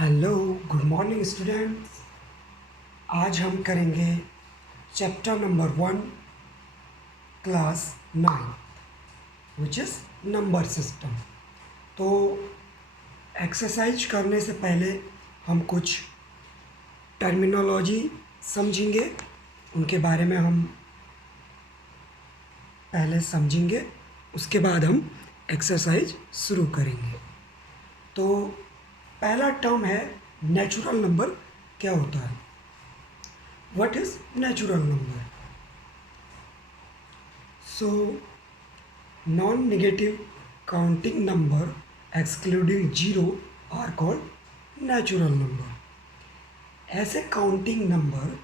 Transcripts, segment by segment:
Hello, good morning students. आज हम करेंगे chapter number 1 class 9 which is number system. तो एक्सरसाइज करने से पहले हम कुछ टर्मिनोलॉजी समझेंगे, उनके बारे में हम पहले समझेंगे, उसके बाद हम एक्सरसाइज शुरू करेंगे। तो पहला टर्म है नेचुरल नंबर। क्या होता है? What is natural number? So non negative counting number excluding zero are called natural number. ऐसे काउंटिंग नंबर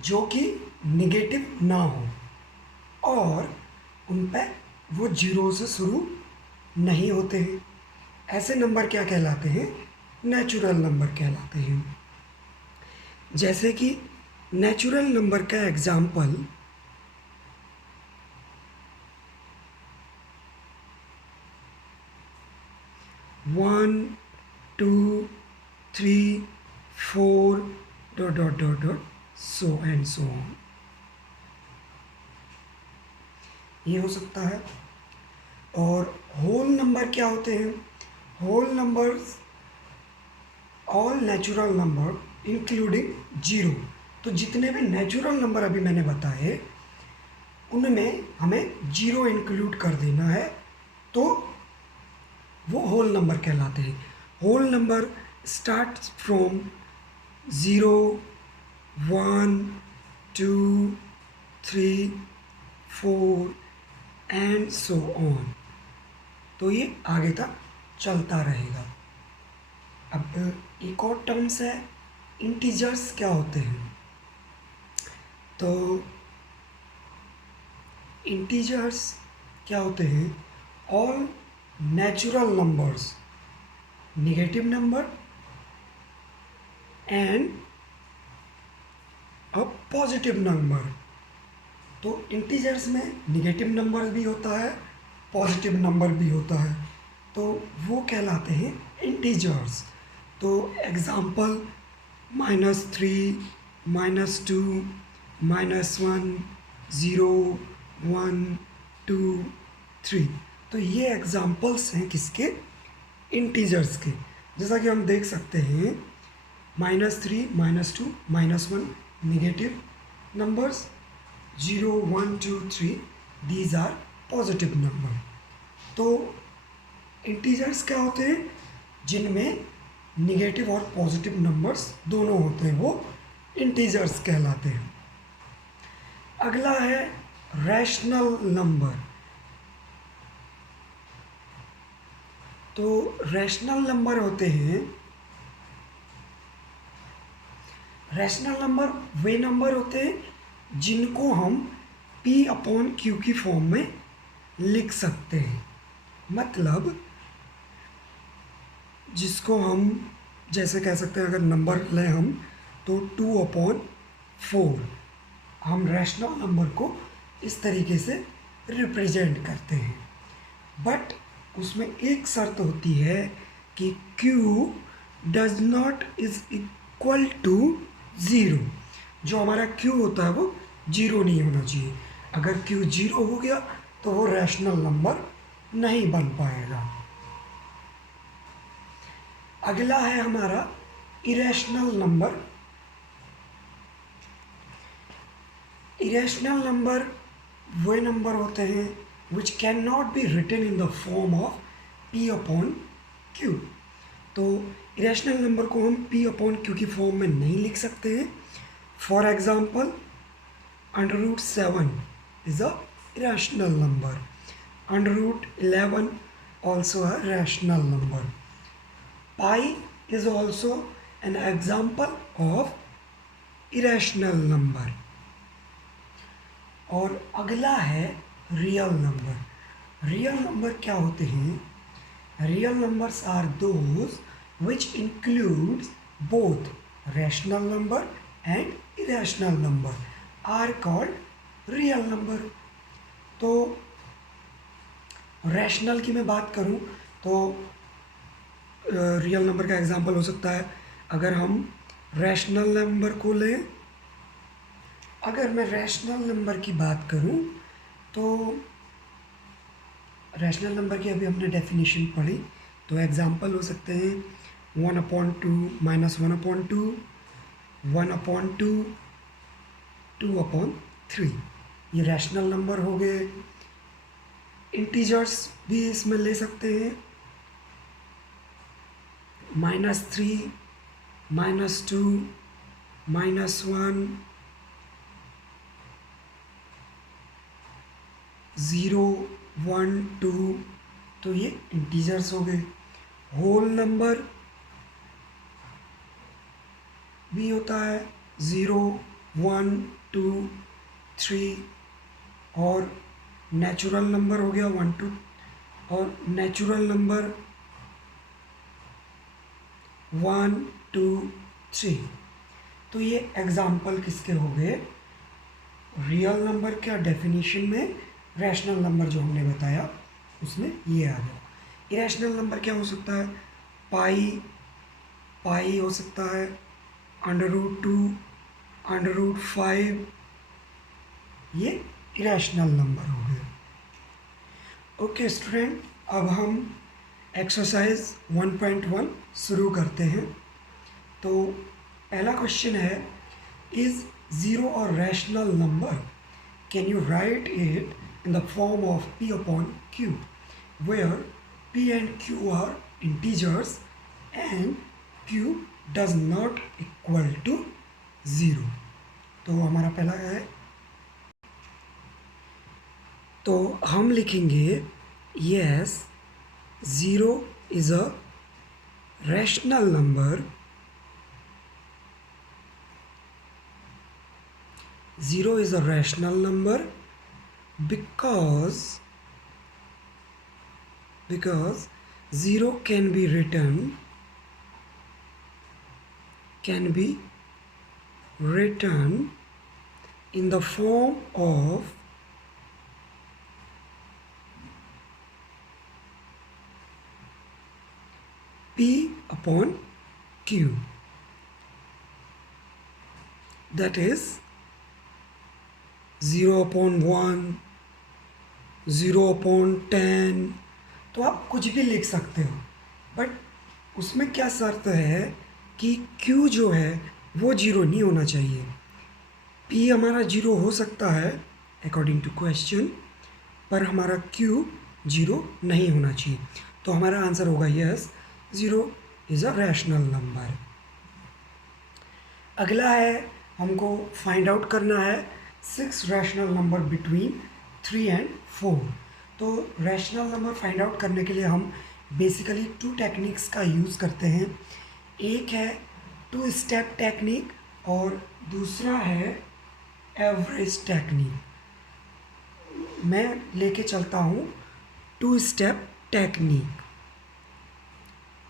जो कि नेगेटिव ना हो और उन पर वो जीरो से शुरू नहीं होते हैं, ऐसे नंबर क्या कहलाते हैं? नेचुरल नंबर कहलाते हैं। जैसे कि नेचुरल नंबर का example 1, 2, 3, 4 dot dot dot dot so and so on, ये हो सकता है। और होल नंबर क्या होते हैं? Whole numbers all natural number including zero. तो जितने भी नेचुरल नंबर अभी मैंने बताए उनमें हमें जीरो इंक्लूड कर देना है, तो वो होल नंबर कहलाते हैं। Whole number start from 0, 1, 2, 3, 4 and so on. तो ये आगे तक चलता रहेगा। अब एक और टर्म्स है इंटीजर्स। क्या होते हैं? तो इंटीजर्स क्या होते हैं? All natural numbers, negative number and a positive number. तो इंटीजर्स में नेगेटिव नंबर भी होता है, पॉजिटिव नंबर भी होता है, तो वो कहलाते हैं इंटीजर्स। तो एग्जाम्पल -3, -2, -1, 0, 1, 2, 3। तो ये एग्जाम्पल्स हैं किसके? इंटीजर्स के। जैसा कि हम देख सकते हैं -3, -2, -1 negative numbers, 0, 1, 2, 3 these are positive number. तो इंटीजर्स क्या होते हैं? जिनमें निगेटिव और पॉजिटिव नंबर्स दोनों होते हैं, वो इंटीजर्स कहलाते हैं। अगला है रैशनल नंबर। तो रैशनल नंबर होते हैं, रैशनल नंबर वे नंबर होते हैं जिनको हम P/Q की फॉर्म में लिख सकते हैं। मतलब जिसको हम जैसे कह सकते हैं, अगर नंबर लें हम तो 2/4 हम रैशनल नंबर को इस तरीके से रिप्रेजेंट करते हैं। बट उसमें एक शर्त होती है कि Q does not is equal to zero. जो हमारा Q होता है वो जीरो नहीं होना चाहिए। अगर Q जीरो हो गया तो वो रैशनल नंबर नहीं बन पाएगा। अगला है हमारा इरेशनल नंबर। इरेशनल नंबर वे नंबर होते हैं which can not be written in the form of P/Q। तो इरेशनल नंबर को हम P/Q की फॉर्म में नहीं लिख सकते हैं। For example √7 is a rational number, √11 also a rational number. Pi is also an example of irrational number. और अगला है रियल नंबर। रियल नंबर क्या होते हैं? Real numbers are those which includes both rational number and irrational number are called real number. तो rational की मैं बात करूं तो रियल नंबर का एग्जांपल हो सकता है अगर हम रैशनल नंबर को लें, अगर मैं रैशनल नंबर की बात करूं तो रैशनल नंबर की अभी हमने डेफिनेशन पढ़ी, तो एग्जांपल हो सकते हैं 1/2 -1/2, 1/2, 2/3, ये रैशनल नंबर हो गए। इंटीजर्स भी इसमें ले सकते हैं, -3, -2, -1, 0, 1, 2, तो ये इंटीजर्स हो गए। होल नंबर भी होता है 0, 1, 2, 3, और नेचुरल नंबर हो गया 1, 2, और नेचुरल नंबर 1, 2, 3। तो ये एग्जाम्पल किसके हो गए? रियल नंबर का डेफिनेशन में रैशनल नंबर जो हमने बताया उसमें ये आ गया। इरेशनल नंबर क्या हो सकता है? पाई हो सकता है, √2, √5, ये इरेशनल नंबर हो गए। ओके स्टूडेंट, अब हम एक्सरसाइज 1.1 शुरू करते हैं। तो पहला क्वेश्चन है, is 0 a rational number? Can you write it in the form of P/Q, where P and Q are integers and Q does not equal to 0? तो हमारा पहला है, तो हम लिखेंगे yes, 0 is a rational number. 0 is a rational number because 0 can be written in the form of P/Q, that is 0/1, 0/10। तो आप कुछ भी लिख सकते हो, बट उसमें क्या शर्त है कि Q जो है वो 0 नहीं होना चाहिए। P हमारा 0 हो सकता है अकॉर्डिंग टू क्वेश्चन, पर हमारा Q 0 नहीं होना चाहिए। तो हमारा आंसर होगा yes, 0 is a rational number. अगला है, हमको फाइंड आउट करना है 6 रैशनल नंबर बिटवीन 3 and 4। तो रैशनल नंबर फाइंड आउट करने के लिए हम बेसिकली 2 टेक्निक्स का यूज़ करते हैं। एक है 2 स्टेप टेक्निक और दूसरा है एवरेज टेक्निक। मैं लेके चलता हूँ 2 स्टेप टेक्निक।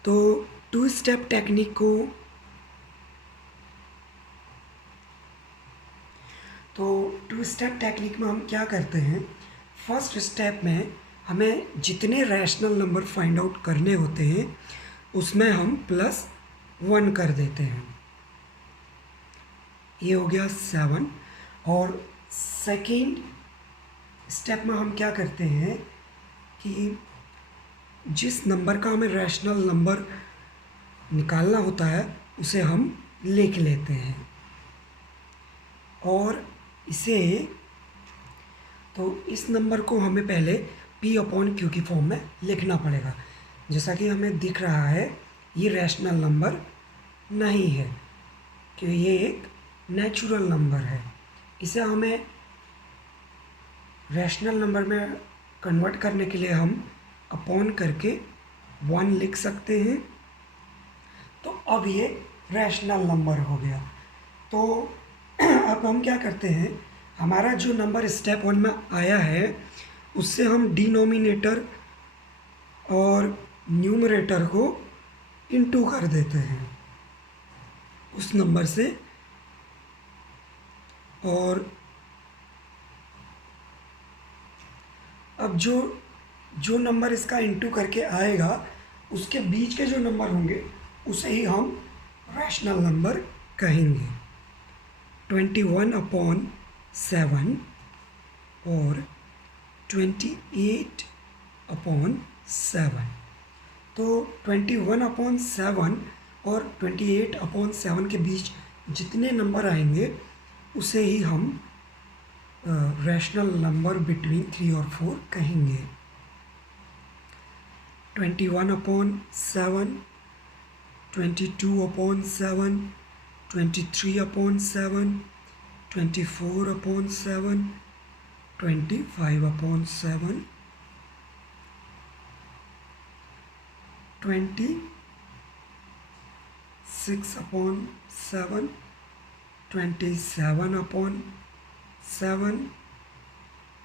तो 2 स्टेप टेक्निक को, तो 2 स्टेप टेक्निक में हम क्या करते हैं, फर्स्ट स्टेप में हमें जितने रैशनल नंबर फाइंड आउट करने होते हैं उसमें हम +1 कर देते हैं। ये हो गया 7। और सेकेंड स्टेप में हम क्या करते हैं कि जिस नंबर का हमें रैशनल नंबर निकालना होता है उसे हम लिख लेते हैं, और इसे, तो इस नंबर को हमें पहले P/Q की फॉर्म में लिखना पड़ेगा। जैसा कि हमें दिख रहा है ये रैशनल नंबर नहीं है, कि ये एक नेचुरल नंबर है। इसे हमें रैशनल नंबर में कन्वर्ट करने के लिए हम अपॉन करके 1 लिख सकते हैं। तो अब ये रैशनल नंबर हो गया। तो अब हम क्या करते हैं, हमारा जो नंबर स्टेप 1 में आया है उससे हम डिनोमिनेटर और न्यूमरेटर को इनटू कर देते हैं उस नंबर से, और अब जो नंबर इसका इनटू करके आएगा उसके बीच के जो नंबर होंगे उसे ही हम रैशनल नंबर कहेंगे। 21/7 और 28/7। तो 21/7 और 28/7 के बीच जितने नंबर आएंगे उसे ही हम रैशनल नंबर बिटवीन 3 और 4 कहेंगे। 21/7, 22/7, 23/7, 24/7, 25/7, 26/7, 27/7,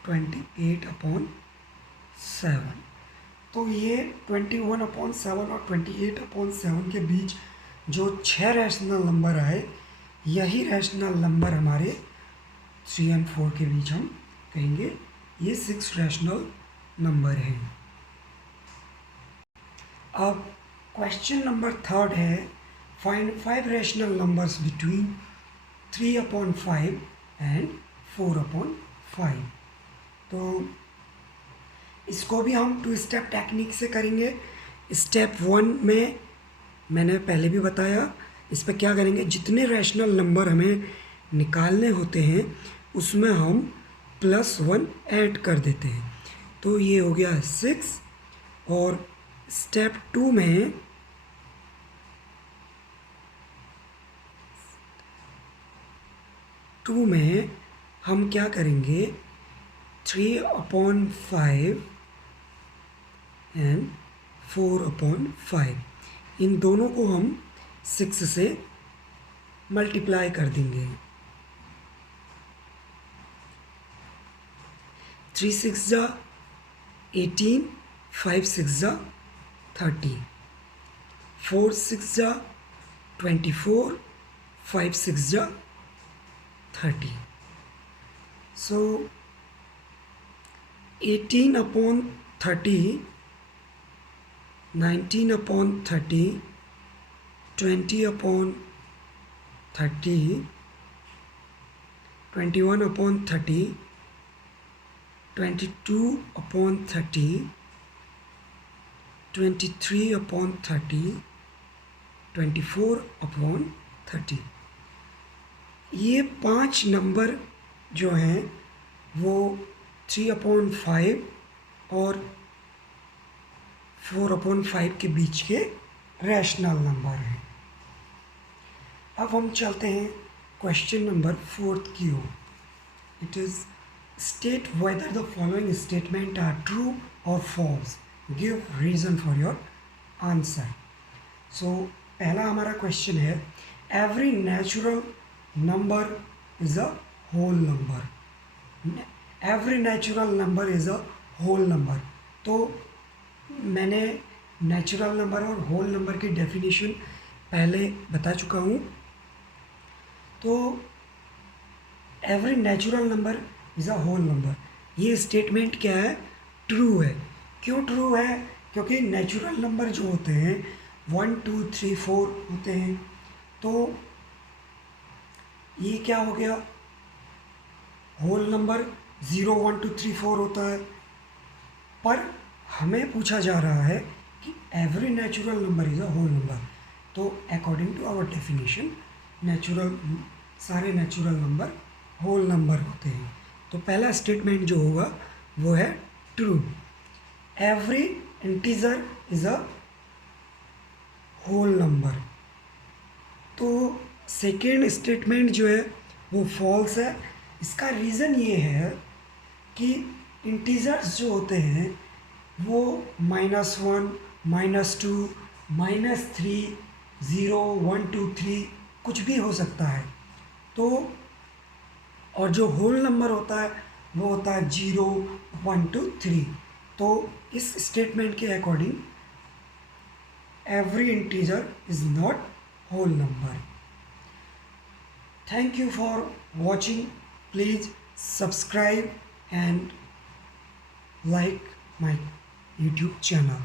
28/7। तो ये 21/7 और 28/7 के बीच जो 6 रैशनल नंबर आए, यही रैशनल नंबर हमारे 3 और 4 के बीच हम कहेंगे ये 6 रैशनल नंबर हैं। अब क्वेश्चन नंबर 3 है, find 5 rational numbers between 3/5 and 4/5। तो इसको भी हम 2 स्टेप टेक्निक से करेंगे। स्टेप 1 में मैंने पहले भी बताया, इस पर क्या करेंगे, जितने रैशनल नंबर हमें निकालने होते हैं उसमें हम +1 ऐड कर देते हैं। तो ये हो गया 6। और स्टेप 2 में हम क्या करेंगे, 3/5 एंड 4/5, इन दोनों को हम 6 से मल्टीप्लाई कर देंगे। 3 6 जा 18, 5 6 जा 30, 4 6 जा 24, 5 6 जा 30। So 18/30, 19/30, 20/30, 21/30, 22/30, 23/30, 24/30। ये 5 नंबर जो हैं वो 3/5 और 4/5 के बीच के रैशनल नंबर हैं। अब हम चलते हैं क्वेश्चन नंबर 4 की ओर। It is state whether the following statement are true और false, give reason for your answer. So पहला हमारा क्वेश्चन है, every natural number is a whole number. Every natural number is a whole number. तो मैंने natural number और whole number की definition पहले बता चुका हूँ। तो every natural number is a whole number, ये स्टेटमेंट क्या है, ट्रू है। क्यों ट्रू है? क्योंकि नेचुरल नंबर जो होते हैं 1 2 3 4 होते हैं। तो ये क्या हो गया, होल नंबर 0 1 2 3 4 होता है। पर हमें पूछा जा रहा है कि every natural number is a whole number. तो अकॉर्डिंग टू आवर डेफिनेशन सारे नेचुरल नंबर होल नंबर होते हैं। तो पहला स्टेटमेंट जो होगा वो है true, every integer is a whole number. तो सेकेंड स्टेटमेंट जो है वो फॉल्स है। इसका रीज़न ये है कि इंटीजर्स जो होते हैं वो -1, -2, -3, 0 1 2 3 कुछ भी हो सकता है। तो और जो होल नंबर होता है वो होता है 0 1 2 3। तो इस स्टेटमेंट के according every integer is not whole number. Thank you for watching. Please subscribe and like my YouTube channel.